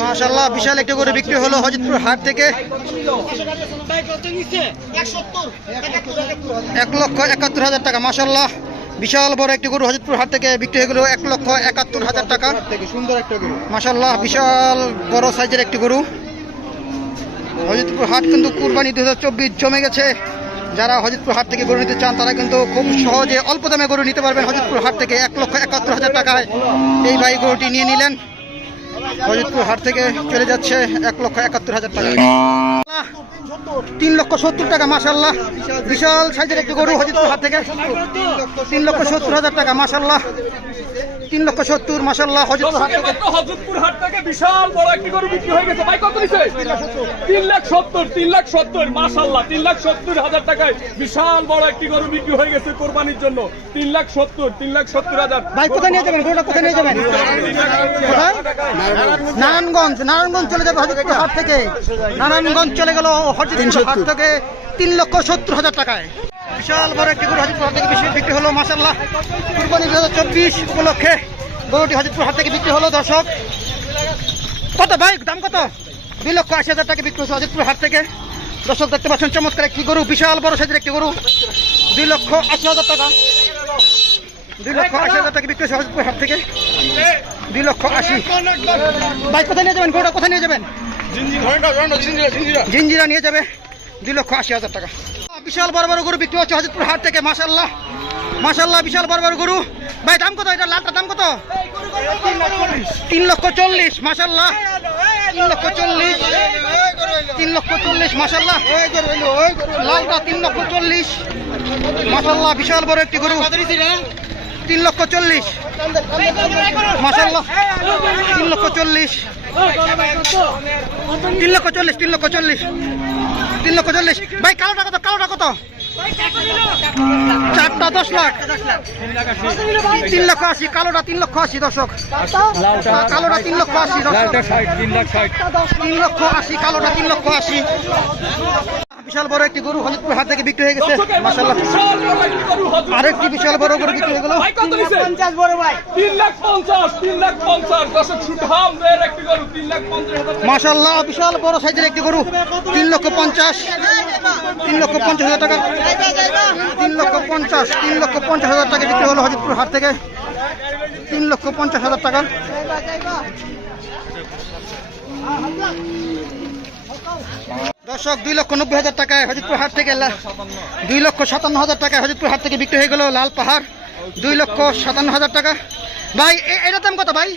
মাশাল্লাহ বিশাল একটা করে বিক্রি হলো হজরতপুর হাট থেকে। এক লক্ষ একাত্তর হাজার টাকা মাশাল্লাহ বিশাল বড় একটি গরু হজরতপুর হাট থেকে বিক্রি হয়ে গেল এক লক্ষ একাত্তর হাজার টাকা। সুন্দর একটা গরু মাশাল্লাহ বিশাল বড় সাইজের একটি গরু। হজরতপুর হাট কিন্তু কুরবানি দু হাজার চব্বিশ জমে গেছে। যারা হজরতপুর হাট থেকে গরু নিতে চান, তারা কিন্তু খুব সহজে অল্প দামে গরু নিতে পারবেন হজরতপুর হাট থেকে এক লক্ষ একাত্তর হাজার টাকায়। এই ভাই গরুটি নিয়ে নিলেন। হজরতপুর হাট থেকে চলে যাচ্ছে এক লক্ষ একাত্তর হাজার টাকা। তিন লক্ষ সত্তর টাকা মাসাল্লাহ বিশাল সাইজের একটি গরু হজরতপুর হাট থেকে। তিন লক্ষ সত্তর হাজার টাকা মাসাল্লাহ তিন লক্ষ সত্তর মাসাল্লাহ হজরতপুর হাট থেকে। হজরতপুর হাট থেকে বিশাল বড় একটি গরু বিক্রি হয়ে গেছে। ভাই কত নিছে তিন লাখ সত্তর তিন লাখ সত্তর মাসাল্লাহ তিন লাখ সত্তর হাজার টাকায় বিশাল বড় একটি গরু বিক্রি হয়ে গেছে কোরবানির জন্য। তিন লাখ সত্তর তিন লাখ সত্তর হাজার। ভাই কোথায় নিয়ে যাবেন? গরুটা কোথায় নিয়ে যাবেন? কোথায় নারায়ণগঞ্জ। নারায়ণগঞ্জ চলে যাবে হজরতপুর হাট থেকে। নারায়ণগঞ্জ চলে গেল হজরতপুর হাট থেকে তিন লক্ষ সত্তর হাজার টাকায়। বিশাল বড় একটি গরু হজরতপুর হাট থেকে বেশি বিক্রি হলো মাসাল্লাহ কুরবানি দু হাজার চব্বিশ উপলক্ষে গরুটি হজরতপুর হাট থেকে বিক্রি হলো দর্শক। কত ভাই দাম কত? দুই লক্ষ আশি হাজার টাকা বিক্রি হচ্ছে হজরতপুর হাট থেকে। দর্শক দেখতে পাচ্ছেন চমৎকার একটি গরু বিশাল বড় সাইজের একটি গরু। দুই লক্ষ আশি হাজার টাকা। দুই লক্ষ আশি হাজার টাকা বিক্রি হচ্ছে হাট থেকে। দুই লক্ষ আশি। ভাই কোথায় নিয়ে যাবেন? গরুটা কোথায় নিয়ে যাবেন? জিঞ্জিরা নিয়ে যাবে। দুই লক্ষ আশি হাজার টাকা। বিশাল বড় বড় গরু বিক্রি হচ্ছে হজরতপুর হাট থেকে মাসাল্লাহ মাসাল্লাহ বিশাল বড় বড় গরু। ভাই, দাম কত? এটা লালটার দাম কত? তিন লক্ষ চল্লিশ মাসাল্লাহ তিন লক্ষ চল্লিশ। তিন লক্ষ চল্লিশ মাসাল্লাহ লালটা তিন লক্ষ চল্লিশ। মাসাল্লাহ বিশাল বড় একটি গরু। তিন লক্ষ চল্লিশ মাসাল্লাহ তিন লক্ষ চল্লিশ তিন লক্ষ চল্লিশ তিন লক্ষ চল্লিশ তিন লক্ষ চল্লিশ ভাই কালোটা কত কালোটা কত চারটা দশ লাখ তিন লক্ষ আশি কালোটা তিন লক্ষ আশি দর্শক কালোটা তিন লক্ষ আশি তিন লক্ষ আশি কালোটা তিন লক্ষ আশি বিশাল বড় একটি গরু হজরতপুর হাট থেকে বিক্রি হয়ে গেছে। একটি আরেকটি বিশাল বড় গরু বিক্রি হয়ে গেল। ভাই কত নিছে তিন লাখ পঞ্চাশ তিন লাখ পঞ্চাশ। দশক সুঠাম এর একটি গরু তিন লাখ পঞ্চাশ হাজার মাসাল্লাহ বিশাল বড় সাইজের একটি গরু। তিন লক্ষ পঞ্চাশ তিন লক্ষ পঞ্চাশ হাজার টাকা। তিন লক্ষ পঞ্চাশ তিন লক্ষ পঞ্চাশ হাজার টাকা বিক্রি হলো হজরতপুর হাট থেকে। তিন লক্ষ পঞ্চাশ হাজার টাকা। দর্শক, দুই লক্ষ নব্বই হাজার টাকায় হজরতপুর হাট থেকে দুই লক্ষ সাতান্ন হাজার টাকায় হজরতপুর হাট থেকে বিক্রি হয়ে গেল লাল পাহাড়। দুই লক্ষ সাতান্ন হাজার টাকা। ভাই এটার দাম কত ভাই?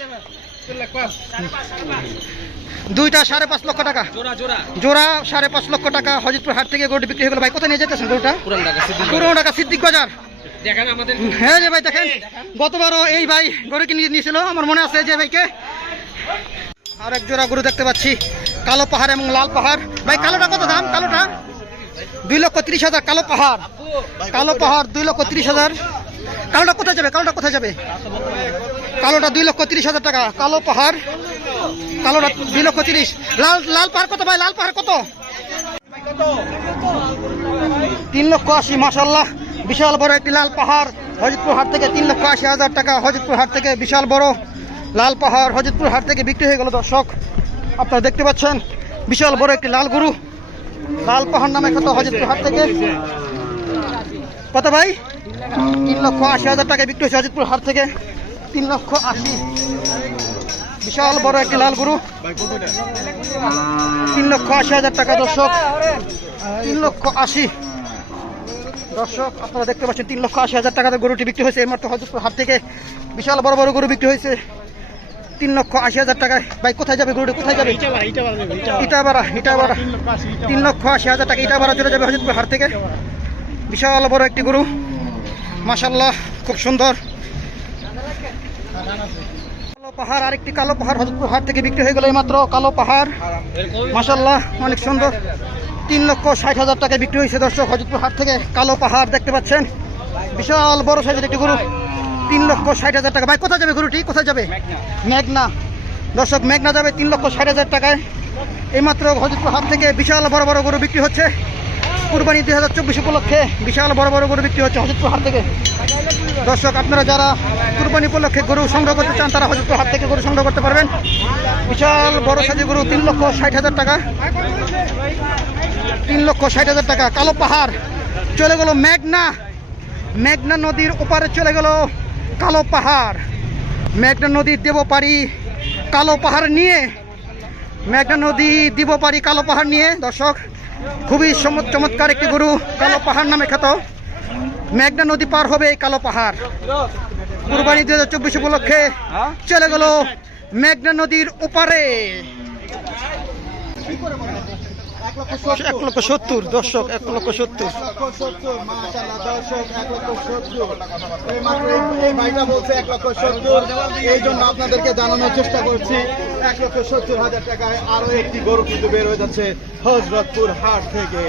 দুইটা সাড়ে পাঁচ লক্ষ টাকা। জোড়া সাড়ে পাঁচ লক্ষ টাকা হজরতপুর হাট থেকে গরুটি বিক্রি হয়ে গেল। ভাই, কোথায় নিয়ে যেতেছেন গরুটা? পুরোনো টাকা সিদ্দিক বাজার। হ্যাঁ যে ভাই, দেখেন, গতবারও এই ভাই গরু কিনে নিয়েছিল। আমার মনে আছে যে ভাইকে। আর এক জোড়া গরু দেখতে পাচ্ছি। কালো পাহাড় এবং লাল পাহাড়। ভাই, কালোটা কত দাম? কালোটা? দুই লক্ষ তিরিশ হাজার, কালো পাহাড়। কালো পাহাড় দুই লক্ষ তিরিশ হাজার। কালোটা কোথায় যাবে? কালোটা কোথায় যাবে? কালোটা দুই লক্ষ তিরিশ হাজার টাকা। কালো পাহাড়। কালোটা দুই লক্ষ তিরিশ। লাল লাল পাহাড় কত ভাই? লাল পাহাড় কত? তিন লক্ষ আশি মাসাল্লাহ বিশাল বড় একটি লাল পাহাড়। হজরতপুর হাট থেকে তিন লক্ষ আশি হাজার টাকা। হজরতপুর হাট থেকে বিশাল বড় লাল পাহাড় হজরতপুর হাট থেকে বিক্রি হয়ে গেল দর্শক। আপনারা দেখতে পাচ্ছেন, বিশাল বড় একটি লাল গরু। লাল পাহাড় নামে কত হজরতপুর হাট থেকে। কত ভাই? তিন লক্ষ আশি হাজার টাকা বিক্রি হয়েছে হজরতপুর হাট থেকে। তিন লক্ষ আশি। বিশাল বড় একটি লাল গরু। তিন লক্ষ আশি হাজার টাকা, দর্শক। তিন লক্ষ আশি। দর্শক, আপনারা দেখতে পাচ্ছেন, তিন লক্ষ আশি হাজার টাকাতে গরুটি বিক্রি হয়েছে। এইমাত্র হজরতপুর হাট থেকে বিশাল বড় বড় গরু বিক্রি হয়েছে। তিন লক্ষ আশি হাজার টাকায়। ভাই কোথায় যাবে গরুটি? কোথায় যাবে? ইটাবাড়া ইটাবাড়া তিন লক্ষ আশি হাজার টাকা ইটাবাড়া চলে যাবে হজরতপুর হাট থেকে। বিশাল বড় একটি গরু। মাসাল্লাহ খুব সুন্দর। কালো পাহাড় আরেকটি কালো পাহাড় হজরতপুর হাট থেকে বিক্রি হয়ে গেল এইমাত্র। কালো পাহাড়। মাসাল্লাহ অনেক সুন্দর। তিন লক্ষ ষাট হাজার টাকায় বিক্রি হয়েছে দর্শক হজরতপুর হাট থেকে। কালো পাহাড় দেখতে পাচ্ছেন। বিশাল বড় সাইজের একটি গরু। তিন লক্ষ ষাট হাজার টাকা। ভাই কোথায় যাবে গরুটি? কোথায় যাবে? মেঘনা। দর্শক মেঘনা যাবে তিন লক্ষ ষাট হাজার টাকায়। এইমাত্র হজরতপুর হাট থেকে বিশাল বড় বড় গরু বিক্রি হচ্ছে। কুরবানি দুই হাজার চব্বিশ উপলক্ষে বিশাল বড় বড় গরু বিক্রি হচ্ছে হজরতপুর হাট থেকে। দর্শক আপনারা যারা কুরবানি উপলক্ষে গরু সংগ্রহ করতে চান তারা হজরতপুর হাট থেকে গরু সংগ্রহ করতে পারবেন। বিশাল বড় সাইজের গরু তিন লক্ষ ষাট হাজার টাকা। তিন লক্ষ ষাট হাজার টাকা। কালো পাহাড় চলে গেল মেঘনা। মেঘনা নদীর ওপারে চলে গেল কালো পাহাড়। মেঘনা নদীর দেবপাড়ি কালো পাহাড় নিয়ে। মেঘনা নদী দিবপাড়ি কালো পাহাড় নিয়ে। দর্শক, খুবই চমৎ- চমৎকার একটি গরু কালো পাহাড় নামে খ্যাত। মেঘনা নদী পার হবে এই কালো পাহাড়। কুরবানি দু হাজার চব্বিশ উপলক্ষে চলে গেল মেঘনা নদীর ওপারে। এক লক্ষ সত্তর, দর্শক, এক লক্ষ সত্তর। এই ভাইটা বলছে এক লক্ষ সত্তর। এই জন্য আপনাদেরকে জানানোর চেষ্টা করছি, এক লক্ষ সত্তর হাজার টাকায় আরও একটি গরু কিন্তু বের হয়ে যাচ্ছে হজরতপুর হাট থেকে।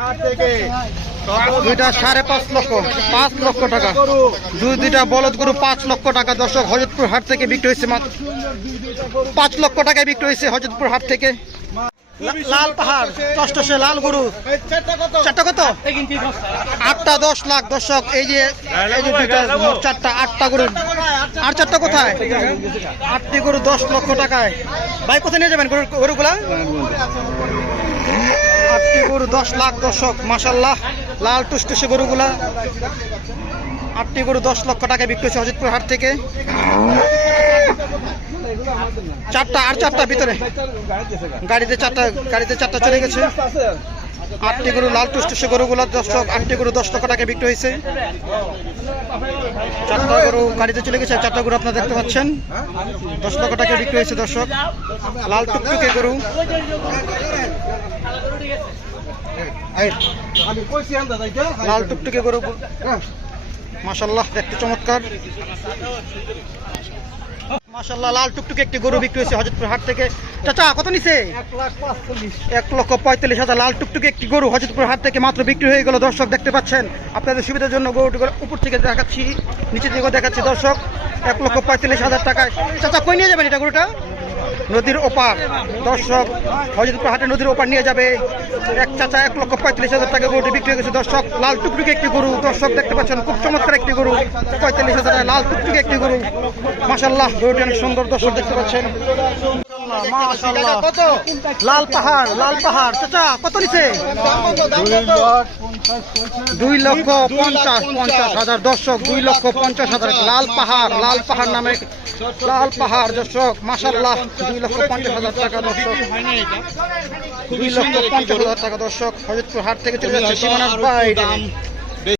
হাট থেকে। দুইটা সাড়ে পাঁচ লক্ষ পাঁচ লক্ষ টাকা। দুই দুইটা বলদ গরু, পাঁচ লক্ষ টাকা। দর্শক, হজরতপুর হাট থেকে বিক্রি হয়েছে মাত্র পাঁচ লক্ষ টাকায় বিক্রি হয়েছে হজরতপুর হাট থেকে। লাল পাহাড় টসটসে লাল গরু। চারটা কত? আটটা দশ লাখ। দর্শক, এই যে এই যে দুইটা চারটা, আটটা গরু। আর চারটা কোথায়? আটটি গরু দশ লক্ষ টাকায়। ভাই, কোথায় নিয়ে যাবেন গরু গরুগুলা? আটটি গরু, দশ লাখ দর্শক মাসাল্লাহ লাল টুসটুসে গরুগুলা। আটটি গরু দশ লক্ষ টাকায় বিক্রি হচ্ছে অজিতপুর হাট থেকে। চারটা, আর চারটা ভিতরে। গাড়িতে চারটা গাড়িতে চারটা চলে গেছে। আটটি গরু, লাল টুসটুসে গরুগুলো দর্শক, আটটি গরু দশ লক্ষ টাকায় বিক্রি হয়েছে। চারটা গরু গাড়িতে চলে গেছে, চারটা গরু আপনারা দেখতে পাচ্ছেন। দশ লক্ষ টাকায় বিক্রি হয়েছে দর্শক। লাল টুকটুকে গরু। লাল টুকটুকে গরু। মাশাল্লাহ দেখতে চমৎকার। মাশাল্লাহ লাল টুকটুকে একটি গরু বিক্রি হয়েছে হজরতপুর হাট থেকে। চাচা কত নিছে? এক লক্ষ পঁয়তাল্লিশ হাজার লাল টুকটুকে একটি গরু হজরতপুর হাট থেকে মাত্র বিক্রি হয়ে গেল। দর্শক দেখতে পাচ্ছেন আপনাদের সুবিধার জন্য গরুটি উপর থেকে দেখাচ্ছি নিচে থেকে দেখাচ্ছি। দর্শক এক লক্ষ পঁয়তাল্লিশ হাজার টাকায়। চাচা কই নিয়ে যাবেন এটা গরুটা? নদীর ওপার, দর্শক, হজরতপুর হাটে নদীর ওপার নিয়ে যাবে। এক চাচা, এক লক্ষ পঁয়তাল্লিশ হাজার টাকা গরুটি বিক্রি হয়ে গেছে, দর্শক। লাল টুকটুকে একটি গরু, দর্শক দেখতে পাচ্ছেন, খুব চমৎকার একটি গরু। পঁয়তাল্লিশ হাজার টাকা, লাল টুকটুকে একটি গরু। মাসাল্লাহ গরুটি অনেক সুন্দর, দর্শক দেখতে পাচ্ছেন। লাল পাহাড় লাল পাহাড়। চাচা, কত নিছে? দুই লক্ষ পঞ্চাশ পঞ্চাশ হাজার দর্শক, দুই লক্ষ পঞ্চাশ হাজার লাল পাহাড় লাল পাহাড় নামে লাল পাহাড় দর্শক মাসাল্লাহ দুই লক্ষ পঞ্চাশ হাজার টাকা দর্শক। দুই লক্ষ পঞ্চাশ হাজার টাকা দর্শক, হজরতপুর হাট থেকে চলে যাচ্ছে সীমানার বাইরে